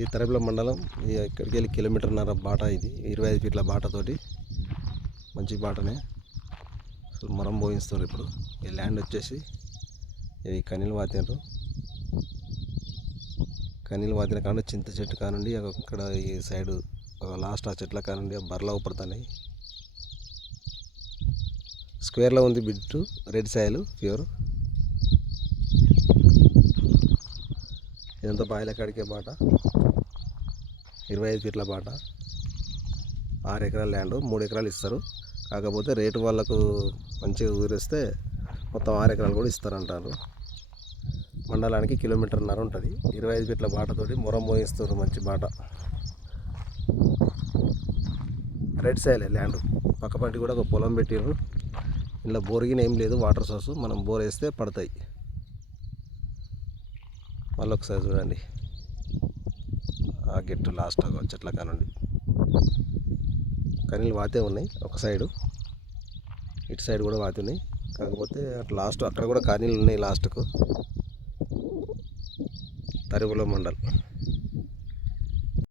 ఈ తరిపుల మండలం ఇక్కడికి వెళ్ళి కిలోమీటర్న్నర బాట. ఇది 25 ఫీట్ల బాటతోటి మంచి బాటనే. సో మొరం పోయిస్తారు. ఇప్పుడు ఈ ల్యాండ్ వచ్చేసి ఇది కనీలు వాతినారు. కనీలు వాతిన కానుండి చింత చెట్టు కానుండి అక్కడ ఈ సైడు లాస్ట్ ఆ చెట్ల కానుండి బర్లా ఊపడుతున్నాయి. స్క్వేర్లో ఉంది బిట్టు రెడ్ సాయిల్ ప్యూర్. ఇదంతా బాయిల కాడికే బాట. 25 ఫీట్ల బాట. 6 ఎకరాల ల్యాండ్, 3 ఎకరాలు ఇస్తారు. కాకపోతే రేటు వాళ్ళకు మంచిగా ఊరేస్తే మొత్తం 6 ఎకరాలు కూడా ఇస్తారంటారు. మండలానికి కిలోమీటర్న్నర ఉంటుంది. 25 ఫీట్ల బాటతోటి మొరం మోయిస్తారు. మంచి బాట. Red soil land. పక్క పంటి కూడా ఒక పొలం పెట్టిర్రు. ఇలా బోర్గిన ఏం లేదు, వాటర్ సోర్స్. మనం బోర్ వేస్తే పడతాయి. మళ్ళీ ఒకసారి చూడండి ఆ గెట్టు లాస్ట్ చెట్ల కానుండి కనీలు వాతే ఉన్నాయి. ఒక సైడు ఇటు సైడ్ కూడా వాతి ఉన్నాయి. కాకపోతే అటు లాస్ట్ అక్కడ కూడా కనీలు ఉన్నాయి లాస్ట్కు. తరిపుల మండల్.